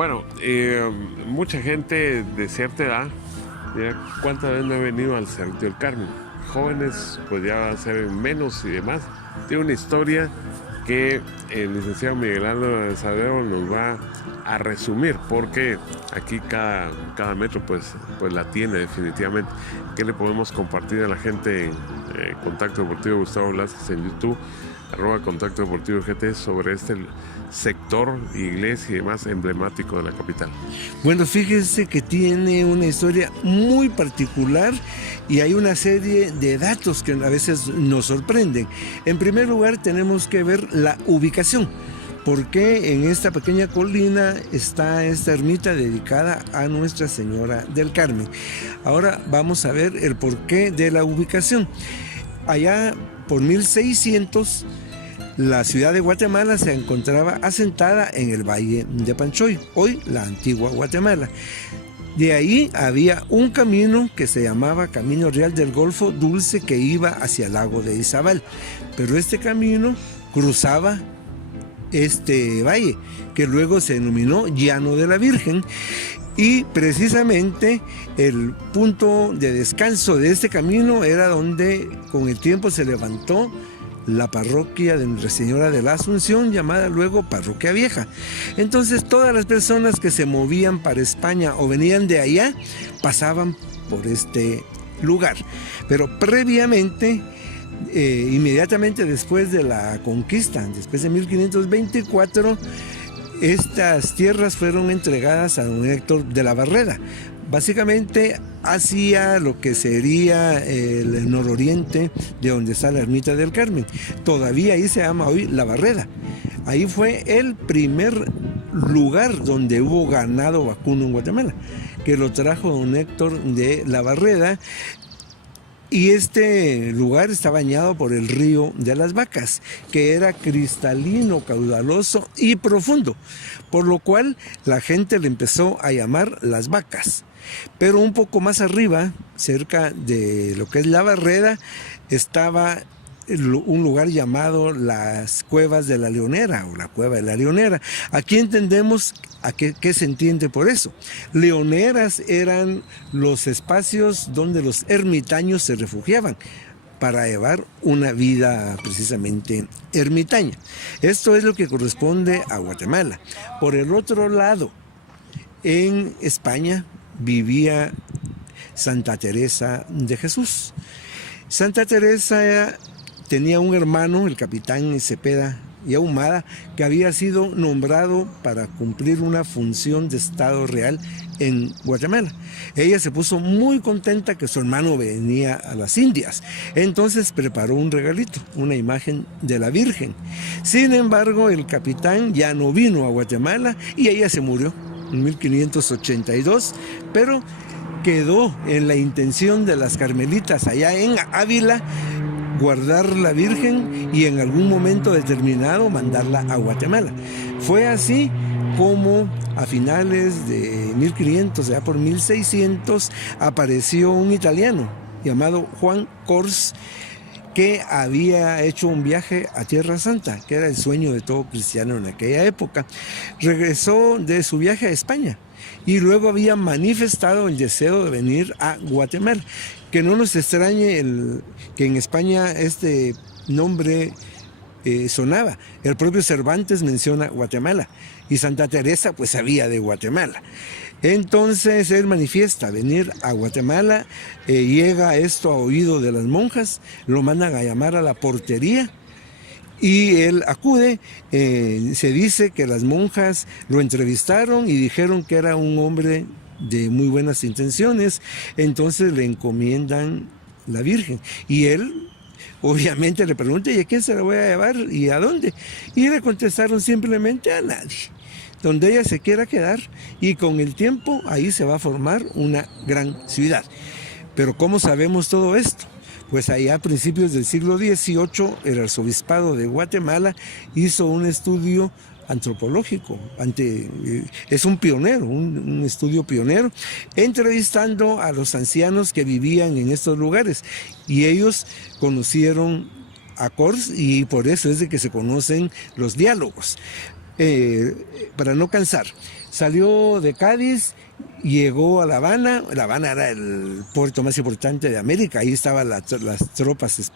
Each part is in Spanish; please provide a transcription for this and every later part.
Bueno, mucha gente de cierta edad, mira, ¿cuántas veces no he venido al Cerrito del Carmen? Jóvenes, pues ya va a ser menos y demás. Tiene una historia que el licenciado Miguel Ángel Salero nos va a resumir, porque aquí cada metro pues la tiene definitivamente. ¿Qué le podemos compartir a la gente en Contacto Deportivo Gustavo Velázquez en YouTube, @Contacto Deportivo GT, sobre este sector, iglesia y demás emblemático de la capital? Bueno, fíjese que tiene una historia muy particular y hay una serie de datos que a veces nos sorprenden. En primer lugar, tenemos que ver la ubicación. Porque en esta pequeña colina está esta ermita dedicada a Nuestra Señora del Carmen. Ahora vamos a ver el porqué de la ubicación. Allá por 1600, la ciudad de Guatemala se encontraba asentada en el Valle de Panchoy, hoy la antigua Guatemala. De ahí había un camino que se llamaba Camino Real del Golfo Dulce, que iba hacia el lago de Izabal. Pero este camino cruzaba este valle, que luego se denominó Llano de la Virgen, y precisamente el punto de descanso de este camino era donde con el tiempo se levantó la parroquia de Nuestra Señora de la Asunción, llamada luego Parroquia Vieja. Entonces todas las personas que se movían para España o venían de allá pasaban por este lugar. Pero previamente, inmediatamente después de la conquista, después de 1524, estas tierras fueron entregadas a don Héctor de la Barreda, básicamente hacia lo que sería el nororiente de donde está la ermita del Carmen. Todavía ahí se llama hoy La Barreda. Ahí fue el primer lugar donde hubo ganado vacuno en Guatemala, que lo trajo don Héctor de la Barreda. Y este lugar está bañado por el río de las Vacas, que era cristalino, caudaloso y profundo, por lo cual la gente le empezó a llamar Las Vacas. Pero un poco más arriba, cerca de lo que es La Barreda, estaba un lugar llamado las Cuevas de la Leonera, o la Cueva de la Leonera. Aquí entendemos a qué se entiende por eso. Leoneras eran los espacios donde los ermitaños se refugiaban para llevar una vida precisamente ermitaña. Esto es lo que corresponde a Guatemala. Por el otro lado, en España vivía Santa Teresa de Jesús. Santa Teresa tenía un hermano, el capitán Cepeda y Ahumada, que había sido nombrado para cumplir una función de Estado Real en Guatemala. Ella se puso muy contenta que su hermano venía a las Indias, entonces preparó un regalito, una imagen de la Virgen. Sin embargo, el capitán ya no vino a Guatemala y ella se murió en 1582, pero quedó en la intención de las carmelitas allá en Ávila guardar la Virgen y en algún momento determinado mandarla a Guatemala. Fue así como a finales de 1500, ya por 1600, apareció un italiano llamado Juan Cors, que había hecho un viaje a Tierra Santa, que era el sueño de todo cristiano en aquella época. Regresó de su viaje a España y luego había manifestado el deseo de venir a Guatemala. Que no nos extrañe que en España este nombre sonaba. El propio Cervantes menciona Guatemala y Santa Teresa pues sabía de Guatemala. Entonces él manifiesta venir a Guatemala, llega esto a oído de las monjas, lo mandan a llamar a la portería y él acude. Se dice que las monjas lo entrevistaron y dijeron que era un hombre de muy buenas intenciones, entonces le encomiendan la Virgen y él obviamente le pregunta: ¿y a quién se la voy a llevar y a dónde? Y le contestaron simplemente: a nadie, donde ella se quiera quedar, y con el tiempo ahí se va a formar una gran ciudad. Pero ¿cómo sabemos todo esto? Pues allá a principios del siglo XVIII el arzobispado de Guatemala hizo un estudio antropológico, es un pionero, un estudio pionero, entrevistando a los ancianos que vivían en estos lugares, y ellos conocieron a Cors y por eso es de que se conocen los diálogos. para no cansar. Salió de Cádiz, llegó a La Habana. La Habana era el puerto más importante de América, ahí estaban las tropas,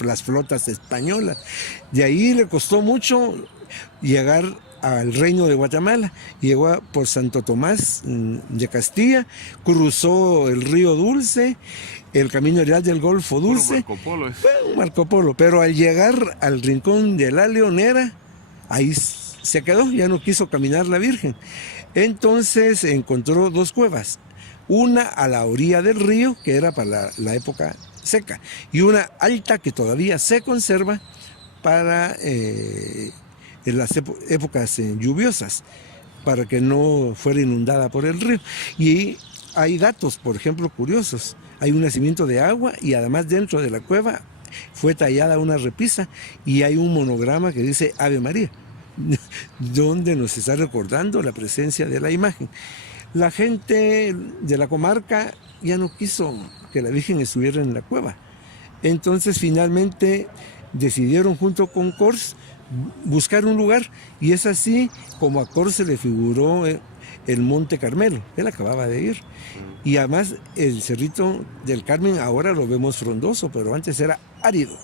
las flotas españolas. De ahí le costó mucho llegar al Reino de Guatemala. Llegó por Santo Tomás de Castilla, cruzó el río Dulce, el camino real del Golfo Dulce. Marco Polo. Marco Polo, pero al llegar al rincón de la Leonera, ahí se quedó, ya no quiso caminar la Virgen. Entonces encontró dos cuevas, una a la orilla del río, que era para la época seca, y una alta que todavía se conserva para en las épocas lluviosas, para que no fuera inundada por el río. Y hay datos, por ejemplo, curiosos. Hay un nacimiento de agua y además dentro de la cueva fue tallada una repisa y hay un monograma que dice Ave María, donde nos está recordando la presencia de la imagen. La gente de la comarca ya no quiso que la Virgen estuviera en la cueva. Entonces finalmente decidieron junto con Cors buscar un lugar, y es así como a Cors se le figuró el Monte Carmelo. Él acababa de ir. Y además el Cerrito del Carmen ahora lo vemos frondoso, pero antes era árido.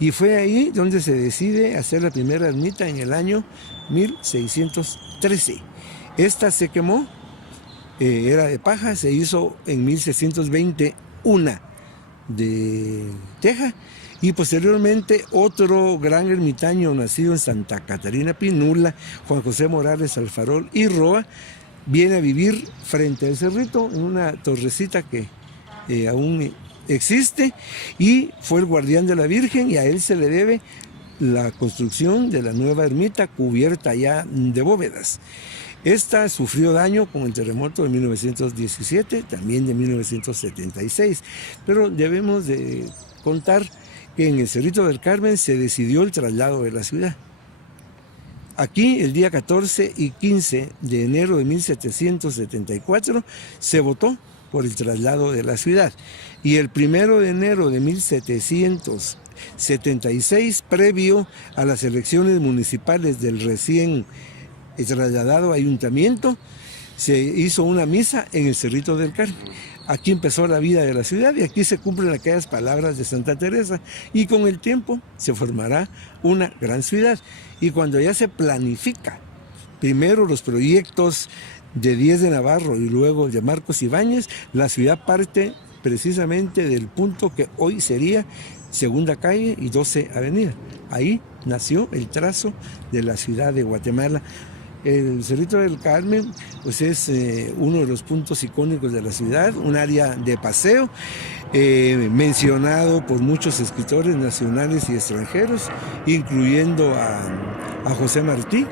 Y fue ahí donde se decide hacer la primera ermita en el año 1613. Esta se quemó, era de paja, se hizo en 1620 una de teja, y posteriormente otro gran ermitaño nacido en Santa Catarina Pinula, Juan José Morales Alfarol y Roa, viene a vivir frente al cerrito en una torrecita que aún existe, y fue el guardián de la Virgen, y a él se le debe la construcción de la nueva ermita cubierta ya de bóvedas. Esta sufrió daño con el terremoto de 1917, también de 1976, pero debemos de contar que en el Cerrito del Carmen se decidió el traslado de la ciudad. Aquí, el día 14 y 15 de enero de 1774, se votó por el traslado de la ciudad. Y el 1 de enero de 1776, previo a las elecciones municipales del recién trasladado ayuntamiento, se hizo una misa en el Cerrito del Carmen. Aquí empezó la vida de la ciudad y aquí se cumplen aquellas palabras de Santa Teresa, y con el tiempo se formará una gran ciudad. Y cuando ya se planifica, primero los proyectos de Díez de Navarro y luego de Marcos Ibáñez, la ciudad parte precisamente del punto que hoy sería Segunda Calle y 12 Avenida. Ahí nació el trazo de la ciudad de Guatemala. El Cerrito del Carmen pues es uno de los puntos icónicos de la ciudad, un área de paseo, mencionado por muchos escritores nacionales y extranjeros, incluyendo a José Martí,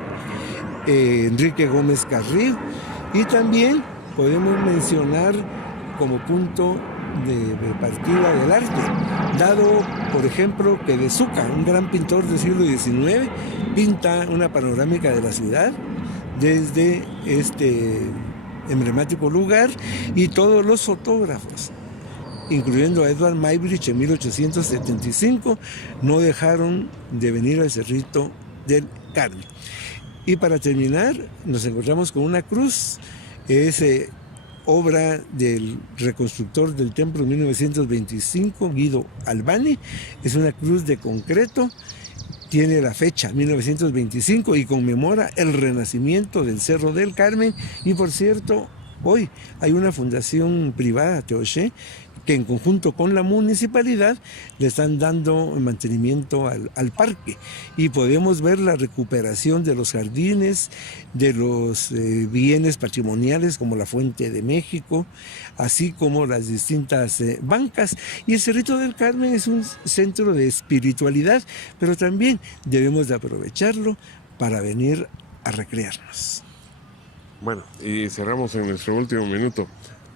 Enrique Gómez Carrillo, y también podemos mencionar como punto de partida del arte, dado por ejemplo que De Zuca, un gran pintor del siglo XIX, pinta una panorámica de la ciudad desde este emblemático lugar, y todos los fotógrafos, incluyendo a Edward Muybridge en 1875, no dejaron de venir al Cerrito del Carmen. Y para terminar, nos encontramos con una cruz, es obra del reconstructor del templo en 1925, Guido Albani. Es una cruz de concreto, tiene la fecha 1925 y conmemora el renacimiento del Cerro del Carmen. Y por cierto, hoy hay una fundación privada, Teoché, que en conjunto con la municipalidad le están dando mantenimiento al parque, y podemos ver la recuperación de los jardines, de los bienes patrimoniales como la Fuente de México, así como las distintas bancas. Y el Cerrito del Carmen es un centro de espiritualidad, pero también debemos de aprovecharlo para venir a recrearnos. Bueno, y cerramos en nuestro último minuto.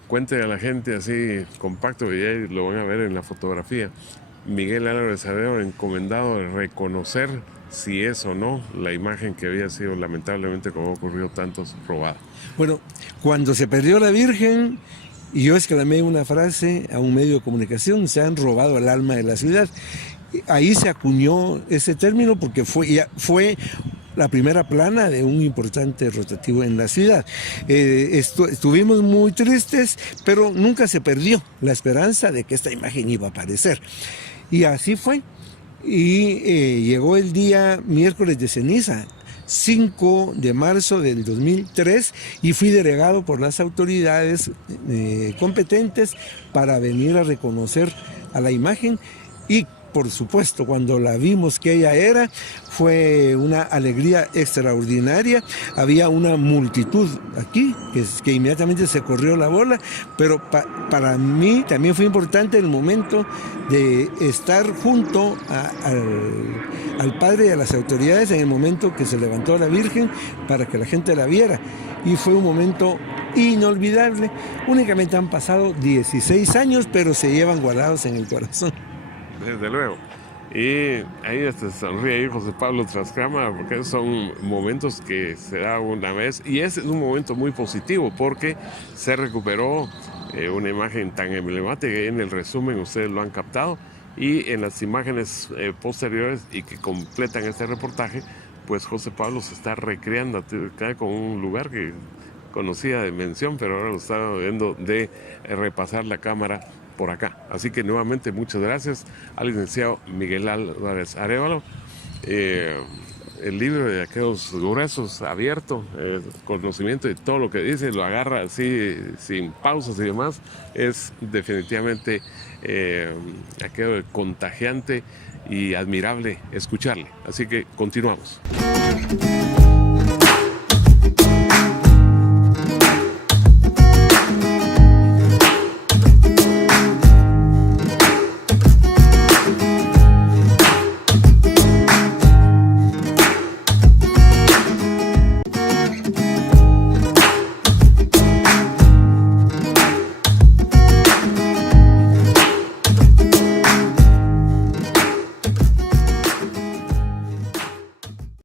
Cuente a la gente así compacto, y ahí lo van a ver en la fotografía. Miguel Álvarez Arreo, encomendado de reconocer si es o no la imagen que había sido, lamentablemente, como ha ocurrido tantos, robada. Bueno, cuando se perdió la Virgen, y yo exclamé una frase a un medio de comunicación: se han robado el alma de la ciudad. Ahí se acuñó ese término porque fue la primera plana de un importante rotativo en la ciudad. Estuvimos muy tristes, pero nunca se perdió la esperanza de que esta imagen iba a aparecer. Y así fue. Y llegó el día miércoles de ceniza, 5 de marzo del 2003, y fui delegado por las autoridades competentes para venir a reconocer a la imagen. Y por supuesto, cuando la vimos que ella era, fue una alegría extraordinaria. Había una multitud aquí que inmediatamente se corrió la bola, pero para mí también fue importante el momento de estar junto al padre y a las autoridades en el momento que se levantó la Virgen para que la gente la viera. Y fue un momento inolvidable. Únicamente han pasado 16 años, pero se llevan guardados en el corazón. Desde luego. Y ahí se sonríe José Pablo Trascama, porque son momentos que se da una vez, y ese es un momento muy positivo porque se recuperó una imagen tan emblemática. En el resumen ustedes lo han captado, y en las imágenes posteriores y que completan este reportaje, pues José Pablo se está recreando con un lugar que conocía de mención, pero ahora lo está viendo de repasar la cámara por acá. Así que nuevamente muchas gracias al licenciado Miguel Álvarez Arévalo. El libro de aquellos gruesos, abierto, conocimiento de todo lo que dice, lo agarra así sin pausas y demás, es definitivamente aquello contagiante y admirable escucharle. Así que continuamos.